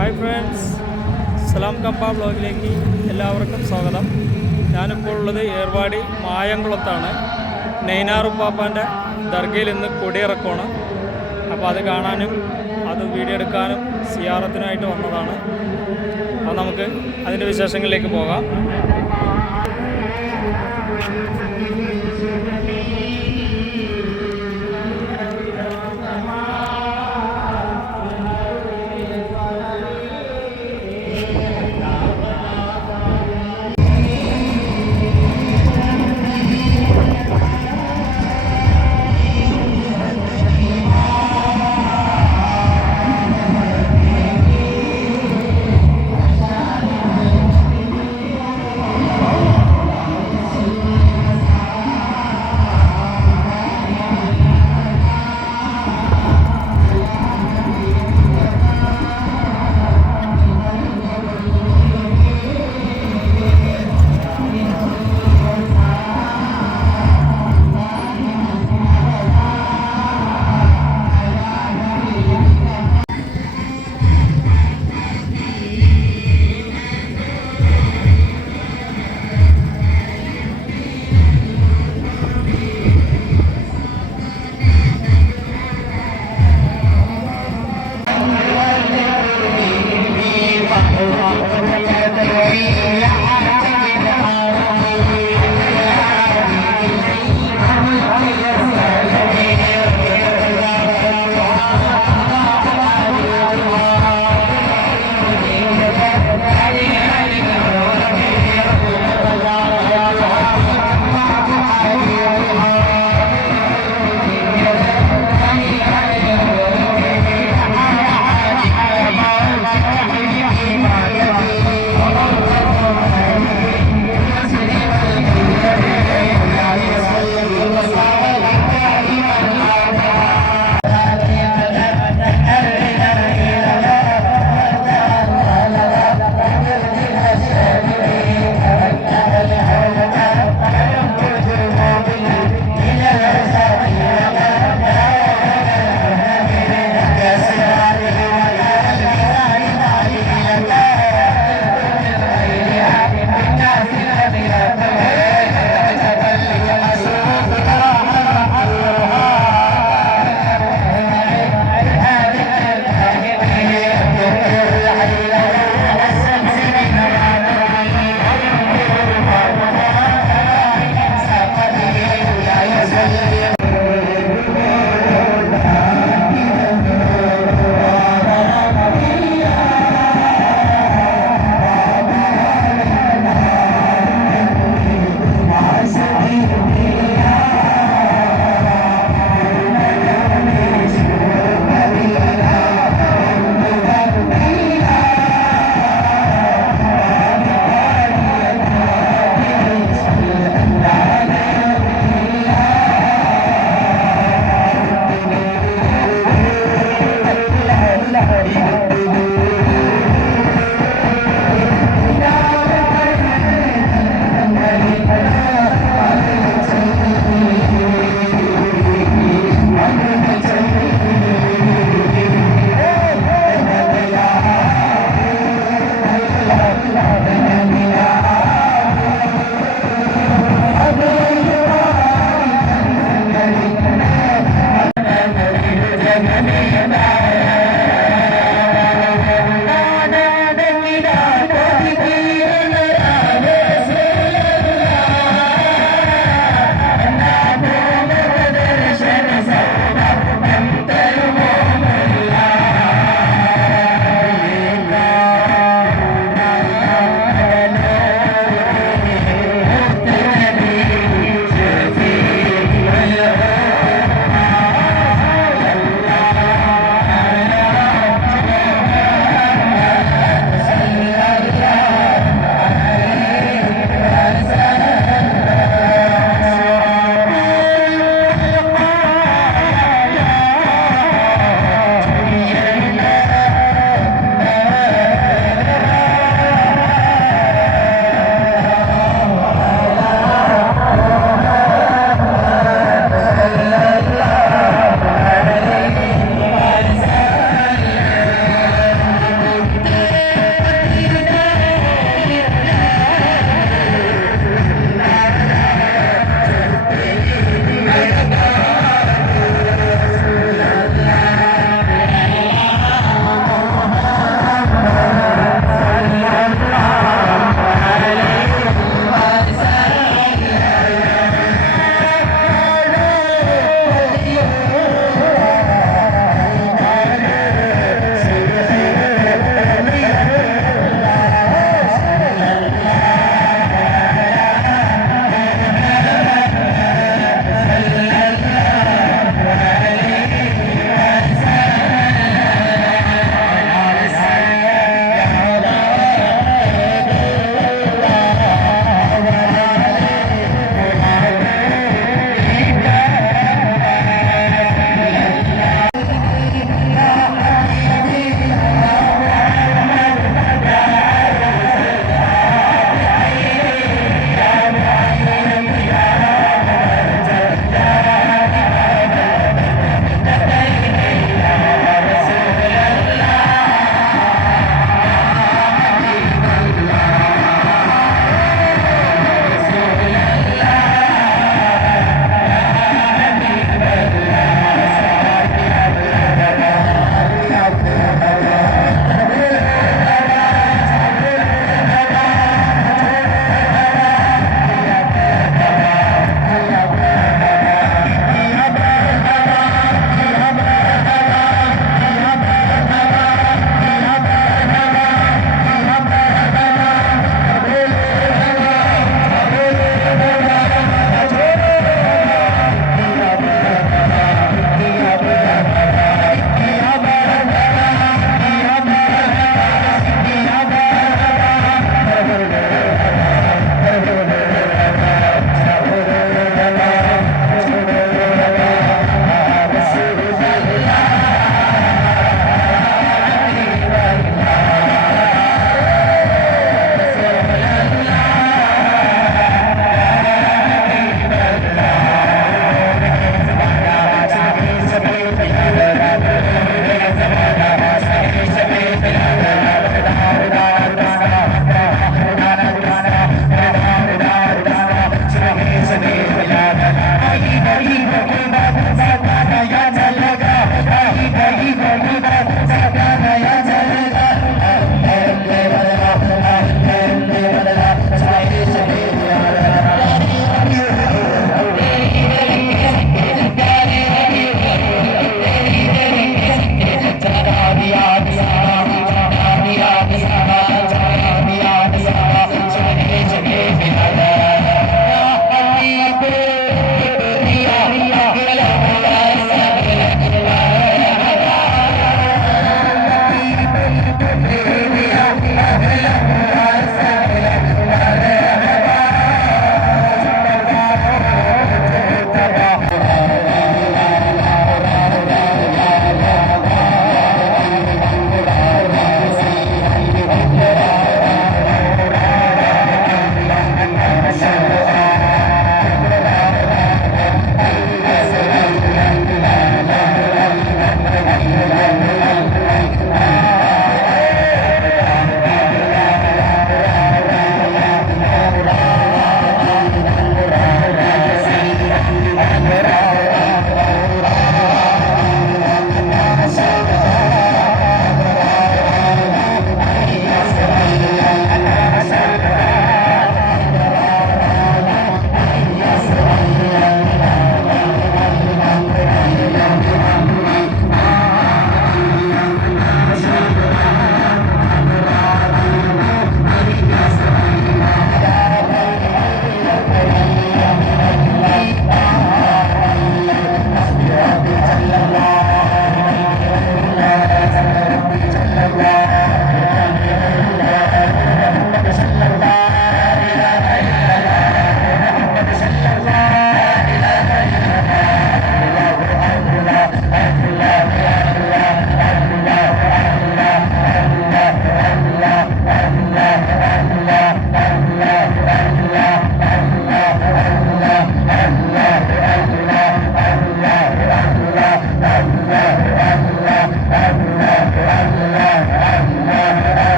Hi friends. സലാം കമ്പ ബ്ലോഗിലേക്ക് എല്ലാവർക്കും സ്വാഗതം. ഞാനിപ്പോൾ ഉള്ളത് ഏർവാടി മായംകുളത്താണ്. നെയ്നാറുപ്പാപ്പാന്റെ ദർഗയിൽ ഇന്ന് കൊടിയിറക്കമാണ്. അപ്പോൾ അത് കാണാനും അത് വീഡിയോ എടുക്കാനും സിയാറത്തിനായിട്ട് വന്നതാണ്. അപ്പോൾ നമുക്ക് അതിന്റെ വിശേഷങ്ങളിലേക്ക് പോകാം.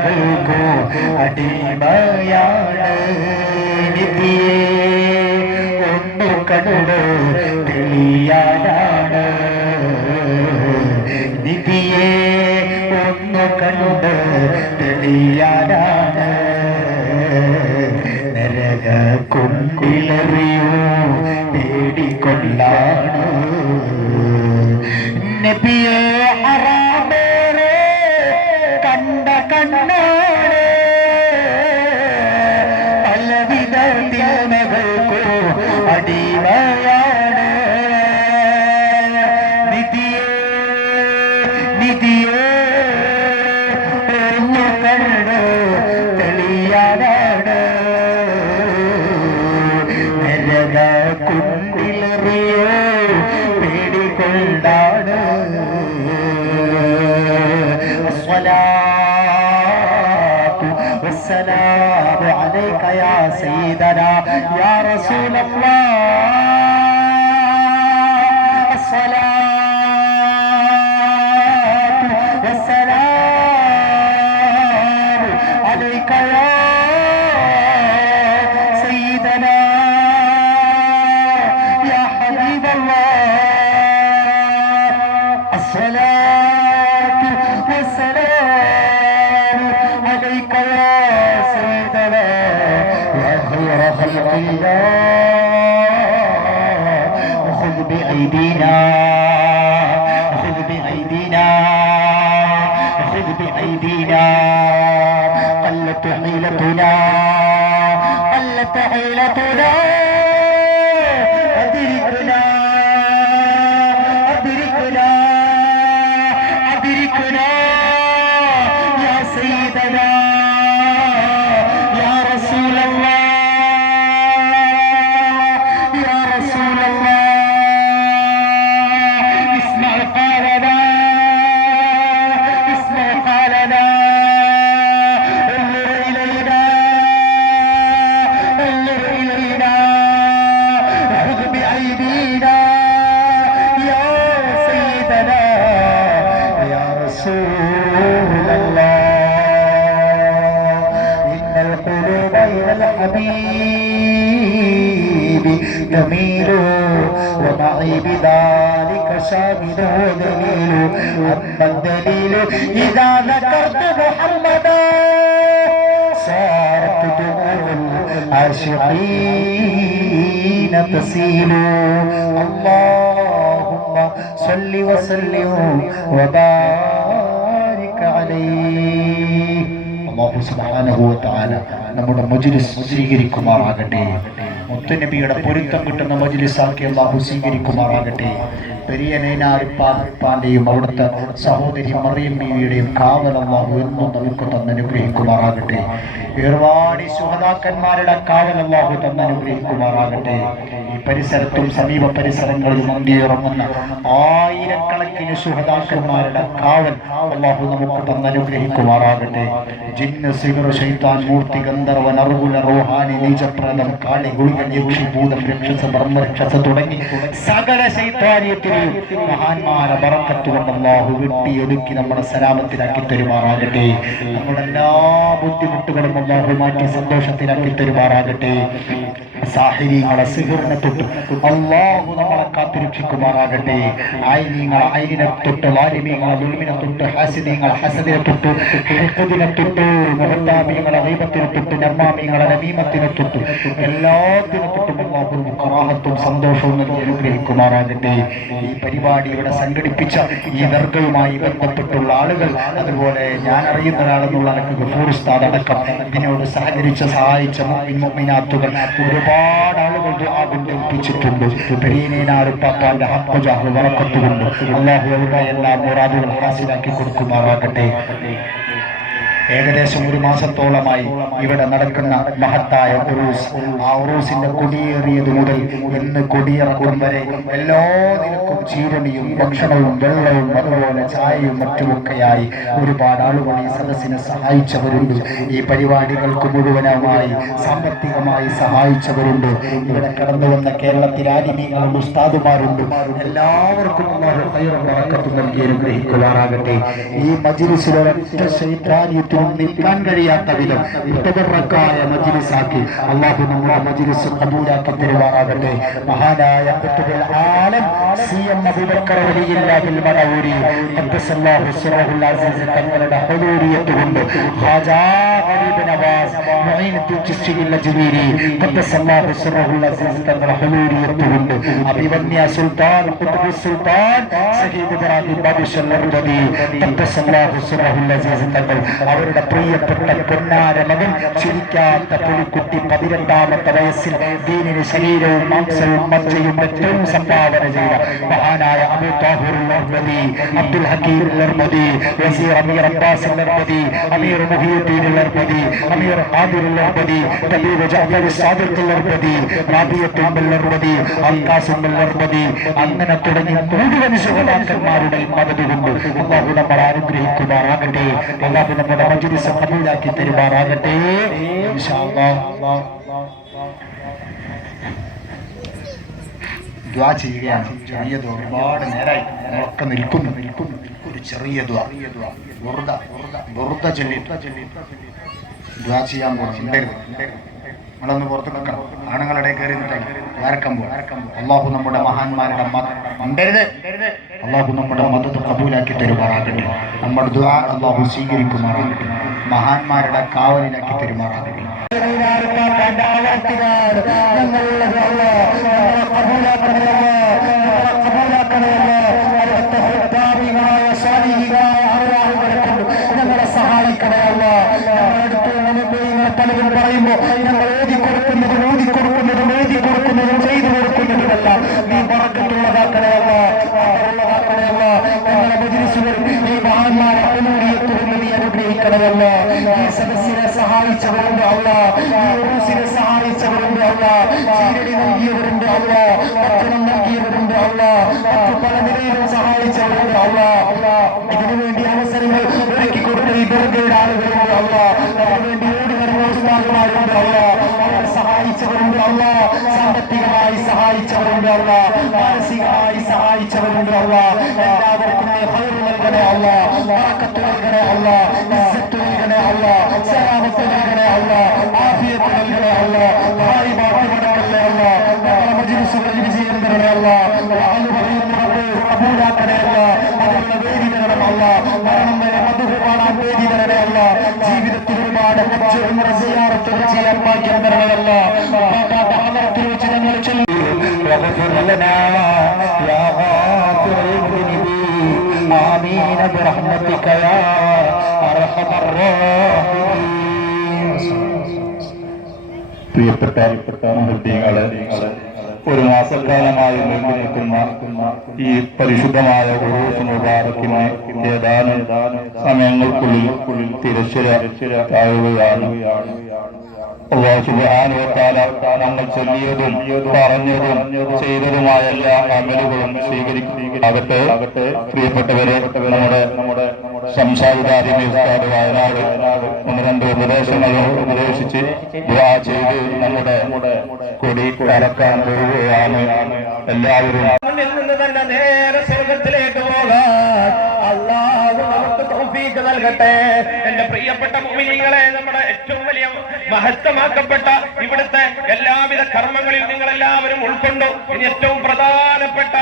തിന്മകൾക്കും അടിമയാണ് നബിയെ ഒന്നു കണ്ട് തെളിയാനാണ് നിധിയെ. ഒന്നു കണ്ട് തെളിയാനാണ് നരക കൊണ്ടിലറിയോ പേടിക്കൊള്ളാണ് നബിയെ والسلام عليك يا سيدنا يا رسول الله الصلاة قلت حيلتنا قلت حيلتنا الحبيب. تميل ومعي بذلك شاهد ودليل أما الدليل إذا ذكرت محمدا صارت دموع العاشقين تسيل. اللهم صل وسلم وبارك عليه. അള്ളാഹു വ നമ്മുടെ മജ്ലിസ് സ്വീകരിക്കുമാറാകട്ടെ. മുത്തുനബിയുടെ പൊരുത്തം കിട്ടുന്ന മജ്ലിസാക്കി അള്ളാഹു സ്വീകരിക്കുമാറാകട്ടെ. പെരിയ നൈനാറിപ്പാപ്പാന്റെയും അവിടുത്തെ സഹോദരി മറിയം ബീവിയുടെയും കാവലമ്മ എന്നും നമുക്ക് തന്നനുഗ്രഹിക്കുമാറാകട്ടെ. ഏർവാടി സുഹതാക്കന്മാരുടെ അള്ളാഹു തന്നനുഗ്രഹിക്കുമാറാകട്ടെ. ഈ പരിസരത്തും സമീപ പരിസരങ്ങളിലും അന്തിയിറങ്ങുന്ന ആയിരക്കണക്കിന് സുഹതാക്കന്മാരുടെ കാവൽ അള്ളാഹു നമുക്ക് തന്നനുഗ്രഹിക്കുമാറാകട്ടെ. ജിന്ന് സിഗർ ശൈത്താൻ മൂർത്തി ഗന്ധർവ നറുകുല റോഹാനി നീചപ്രദം കാളി ഗുളികൻ യക്ഷി ഭൂതം രക്ഷസ ബ്രഹ്മരക്ഷസ തുടങ്ങി സകല ശൈത്താനിയത്തിനെയും മഹാന്മാരെ ബറക്കത്ത് കൊണ്ട് അള്ളാഹു വെട്ടിയൊതുക്കി നമ്മുടെ സലാമത്തിലാക്കി തരുമാറാകട്ടെ. നമ്മുടെ എല്ലാ ബുദ്ധിമുട്ടുകളും അള്ളാഹു മാറ്റി സന്തോഷത്തിലാക്കി തരുമാറാകട്ടെ. സാഹിര്യങ്ങളെ സിഹിറിനെ തൊട്ട് അള്ളാഹു നമ്മളെ കാത്തിരക്ഷിക്കുമാറാകട്ടെ. ആയിനീങ്ങളെ ഐനിനെ തൊട്ട് ലാലിമീങ്ങളെ ദുൽമിനെ തൊട്ട് ഹാസിദീങ്ങളെ ഹസദിനെ തൊട്ട് ഹിഖദിനെ തൊട്ട് മുഹത്താമീങ്ങളെ ദൈവത്തിനെ തൊട്ട് നമ്മാമീങ്ങളെ നമീമത്തിനെ തൊട്ട് എല്ലാത്തിനെ തൊട്ടും അള്ളാഹു കറാഹത്തും സന്തോഷവും നൽകി അനുഗ്രഹിക്കുമാറാകട്ടെ. ഈ പരിപാടി ഇവിടെ സംഘടിപ്പിച്ച ഈ ദർഗയുമായി ബന്ധപ്പെട്ടുള്ള ആളുകൾ അതുപോലെ ഞാൻ അറിയുന്ന ഒരാളെന്നുള്ള അടക്കം ഇതിനോട് സഹകരിച്ച സഹായിച്ച മുഅ്മിൻ മുഅ്മിനാത്തുകൾ ഒരുപാട് ആളുകൾ ഏൽപ്പിച്ചിട്ടുണ്ട് പെരീനേനാറുപ്പാപ്പാന്റെ ഹക്കുജാഹ് വറക്കത്തുകൊണ്ട്. അള്ളാഹു എല്ലാ മുറാദുകൾ ഹാസിലാക്കി കൊടുക്കുമാറാകട്ടെ. ഏകദേശം ഒരു മാസത്തോളമായി ഇവിടെ നടക്കുന്ന മഹത്തായ ഉറൂസ്. ആ ഉറൂസിന്റെ കൊടിയേറിയത് മുതൽ ഇന്ന് കൊടിയിറക്കും വരെ എല്ലാ നിരക്കും ചീരണിയും ഭക്ഷണവും വെള്ളവും അതുപോലെ ചായയും മറ്റുമൊക്കെയായി ഒരുപാട് ആളുകൾ ഈ സദസ്സിനെ സഹായിച്ചവരുണ്ട്. ഈ പരിപാടികൾക്ക് മുഴുവനുമായി സാമ്പത്തികമായി സഹായിച്ചവരുണ്ട്. ഇവിടെ കടന്നു വന്ന കേരളത്തിൽ ആലിമീങ്ങളും ഉസ്താദുമാരുണ്ട്. എല്ലാവർക്കും നൽകി അനുഗ്രഹിക്കുവാറാകട്ടെ ഈ മജിലിസിലൊരൊറ്റ ഒരൊറ്റ ശൈത്രാനിയത്തിനും നിൽക്കാൻ കഴിയാത്ത വിധം മുത്തബറക്കായ മജിലിസാക്കി. അള്ളാഹു നമ്മുടെ മജിലിസ് കബൂലാക്കി തരുവാറാകട്ടെ മഹാനായ കുത്തുബുൽ ആലം സി എം അബൂബക്കർ വലിയില്ലാതിൽ മടവൂരി തങ്ങളുടെ ഹുദൂരിയത്ത് കൊണ്ട് ഹാജാ സുൽത്താൻ സുൽത്താൻ സഹീദ് ഇബ്രാഹിം അവരുടെ പ്രിയപ്പെട്ട പൊന്നാര മകൻ ചിരിക്കാത്ത പുലിക്കുട്ടി പതിനെട്ടാമത്തെ വയസ്സിൽ ദീനിന് ശരീരവും മാംസവും മജ്ജയും ഏറ്റവും സംഭാവന ചെയ്ത മഹാനായ അബൂ താഹൂർ അൽ-അർമദി അബ്ദുൽ ഹക്കീം അൽ-അർമദി വസീർ അമീർ അബ്ബാസ് അൽ-അർമദി അമീർ മുഹിയുദ്ദീൻ അൽ-അർമദി അമീർ ആദിർ നിർമ്മതി തബീബ് ജഅഫർ സാദിഖ് അൽ-അർമദി റാബിയത്ത് അൽ-അർമദി അൽകാസിം അൽ-അർമദി അങ്ങനെ തുടങ്ങി മുഴുവൻ ശുഹദാക്കന്മാരുടെ മദത് കൊണ്ട് അള്ളാഹു നമ്മൾ അനുഗ്രഹിക്കുമാറാകട്ടെ. അള്ളാഹു നമ്മുടെ മജ്ലിസ് കബൂലാക്കി തരുമാറാകട്ടെ. ചെയ്യുകയാണ്. ഒരുപാട് നേരായി. നമ്മളൊക്കെ നിൽക്കുന്നു. നിൽക്കുന്നു ഒരു ചെറിയ ദ്വാ വെറുത. വെറുത ചൊല്ലി. ദ്വാ ചെയ്യാൻ പോകുന്നു ഉണ്ടരുത് നമ്മളൊന്ന് പുറത്ത് നിൽക്കണം ആണുങ്ങളുടെ കയറി വരക്കുമ്പോൾ അള്ളാഹു നമ്മുടെ മഹാന്മാരുടെ അള്ളാഹു നമ്മുടെ മതത്ത് കബൂലാക്കി തരുമാറാകട്ടെ. നമ്മുടെ ദുആ അള്ളാഹു സ്വീകരിക്കുമാറാകട്ടെ. മഹാന്മാരുടെ കാവലിലാക്കി തരുമാറാകട്ടെ. ഞങ്ങളെ സഹായിക്കണേ അല്ല സഹായിക്കണമല്ല പലരും പറയുമ്പോ ഞങ്ങൾ അനുഗ്രഹിക്കണമല്ല ഈ സദസ്സിനെ സഹായിച്ചവരുടെ അല്ല ഈ ഉറൂസിനെ സഹായിച്ചവരുടെ അല്ല ചീരടി നൽകിയവരുടെ അല്ല ഭക്ഷണം നൽകിയവരുടെ അല്ല മറ്റു പല നിലയിലും സഹായിച്ചവരുടെ അല്ല ഇതിനു വേണ്ടി അവസരങ്ങൾ ഒരുക്കി കൊടുത്ത ഈ ദുർഗയുടെ ആളുകളുടെ അല്ല അതിനുവേണ്ടി ഓടി വരുന്ന ഉസ്താദുമാരുണ്ട് അല്ല അവരെ സഹായിച്ചവരുണ്ട് അല്ല സാമ്പത്തികമായി സഹായിച്ചവരുണ്ട് അല്ല മാനസികമായി സഹായിച്ചവരുണ്ട് അല്ല എല്ലാവർക്കും നൽകണേ അല്ല നൽകണേ അല്ല നൽകണേ അല്ല സലാമത്ത് നൽകണേ അല്ല ആഫിയത്ത് നൽകണേ അല്ല ഭായി ബാക്കി മടക്കല്ലേ അല്ല ഞങ്ങളെ മജ്ലിസുകളിൽ വിജയം തരണേ അല്ല വാല് പറയുന്നത് കബൂലാക്കണേ അല്ല അതിനുള്ള വേദി തരണം അല്ല മരണം വരെ മധുഹ കാണാൻ വേദി തരണേ അല്ല ജീവിതത്തിൽ ഒരുപാട് ഹജ്ജ് ഉംറ സിയാറത്തുകൾ ചെയ്യാൻ ഭാഗ്യം തരണേ അല്ല പാപ്പാന്റെ ഹദറത്തിൽ വെച്ച് ഞങ്ങൾ ചൊല്ലി واغفر لنا يا غافر المذنبين آمين برحمتك يا أرحم الراحمين പ്രിയപ്പെട്ട ഹൃദയങ്ങൾ ഒരു മാസക്കാലമായി നീണ്ടു നിൽക്കുന്ന ഈ പരിശുദ്ധമായ ഉറൂസ് മുബാറക്കിന് ഏതാനും സമയങ്ങൾക്കുള്ളിൽ തിരശ്ശിര താഴുകയാണ്. നമ്മൾ ചൊല്ലിയതും പറഞ്ഞതും ചെയ്തതുമായ എല്ലാ അമലുകളും സ്വീകരിക്കുകയാകട്ടെ പ്രിയപ്പെട്ടവരെ നമ്മുടെ നമ്മുടെ സംസാരിതാരി ഉസ്താദ് വയനാട് ഒന്ന് രണ്ട് ഉപദേശങ്ങൾ ഉപദേശിച്ച് ദുവാ ചെയ്ത് നമ്മുടെ കൊടി കലക്കാൻ പോവുകയാണ് എല്ലാവരും നിന്ന് തന്നെ നേരെ സ്വർഗത്തിലേക്ക് പോകാൻ അള്ളാഹു നമുക്ക് നൽകട്ടെ. പ്രിയപ്പെട്ട മുഅ്മിനീങ്ങളെ നമ്മുടെ ഏറ്റവും വലിയ മഹത്വമാക്കപ്പെട്ട ഇവിടുത്തെ എല്ലാവിധ കർമ്മങ്ങളിൽ നിങ്ങൾ എല്ലാവരും ഉൾക്കൊണ്ടു. ഇനി ഏറ്റവും പ്രധാനപ്പെട്ട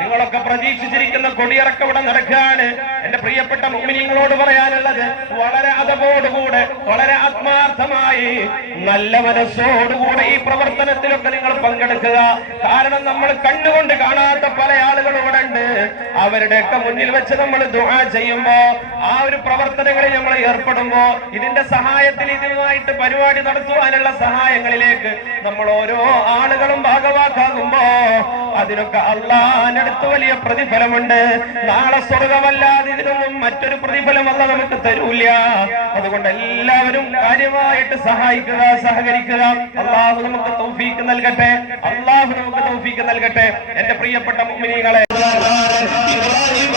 നിങ്ങളൊക്കെ പ്രതീക്ഷിച്ചിരിക്കുന്ന കൊടിയിറക്കം ഇവിടെ നടക്കുകയാണ്. എന്റെ പ്രിയപ്പെട്ട മുഅ്മിനീങ്ങളോട് പറയാനുള്ളത് വളരെ അതവോടുകൂടെ വളരെ ആത്മാർത്ഥമായി നല്ല മനസ്സോടുകൂടെ ഈ പ്രവർത്തനത്തിലൊക്കെ നിങ്ങൾ പങ്കെടുക്കുക. കാരണം നമ്മൾ കണ്ടുകൊണ്ട് കാണാത്ത പല ആളുകളും ഇവിടെ ഉണ്ട്. അവരുടെയൊക്കെ മുന്നിൽ വെച്ച് നമ്മൾ ദുആ ചെയ്യുമ്പോ ആ ഒരു പ്രവർത്തനങ്ങളിൽ നമ്മൾ ഏർപ്പെടും ചെയ്യുമ്പോ ഇതിന്റെ സഹായത്തിൽ ഇതുമായിട്ട് പരിപാടി നടത്തുവാനുള്ള സഹായങ്ങളിലേക്ക് നമ്മൾ ഓരോ ആളുകളും ഭാഗവാക്കാകുമ്പോ അതിനൊക്കെ അള്ളാഹനടുത്ത് വലിയ പ്രതിഫലമുണ്ട്. നാളെ സ്വർഗമല്ലാതെ ഇതിനൊന്നും മറ്റൊരു പ്രതിഫലം അല്ല നമുക്ക് തരൂല അതുകൊണ്ട് എല്ലാവരും കാര്യമായിട്ട് സഹായിക്കുക സഹകരിക്കുക. അള്ളാഹു നമുക്ക് തൗഫീക്ക് നൽകട്ടെ. അള്ളാഹു നമുക്ക് തൗഫീക്ക് നൽകട്ടെ. എന്റെ പ്രിയപ്പെട്ട മുമ്പിനികളെ ഇബ്രാഹിം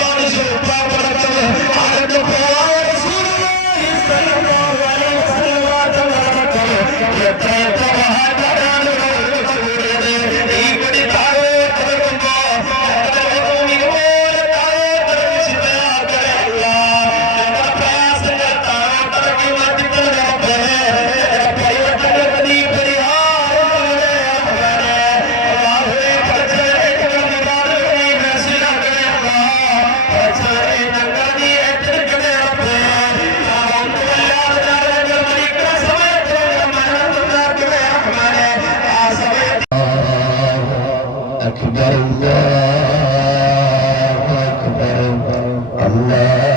है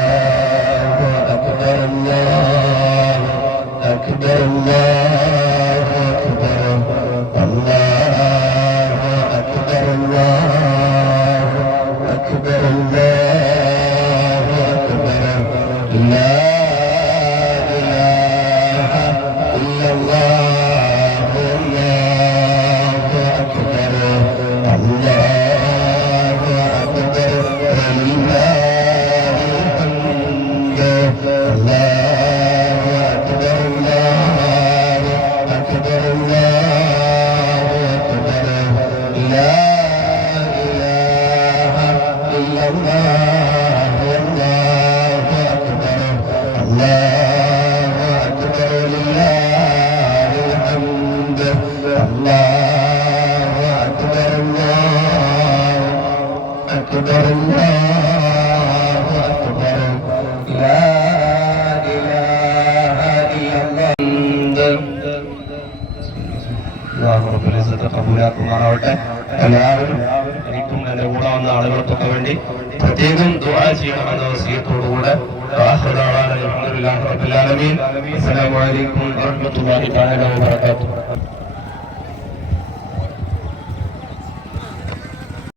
കബൂലാക്കുമാറാവട്ടെ എല്ലാവരും എനിക്കും എന്റെ കൂടെ വന്ന ആളുകൾക്കൊക്കെ വേണ്ടി പ്രത്യേകം ദുആ ചെയ്യണമെന്ന വസീയത്തോടുകൂടെ അസ്സലാമു അലൈക്കും വറഹ്മത്തുള്ളാഹി തആല വബറകാതുഹു.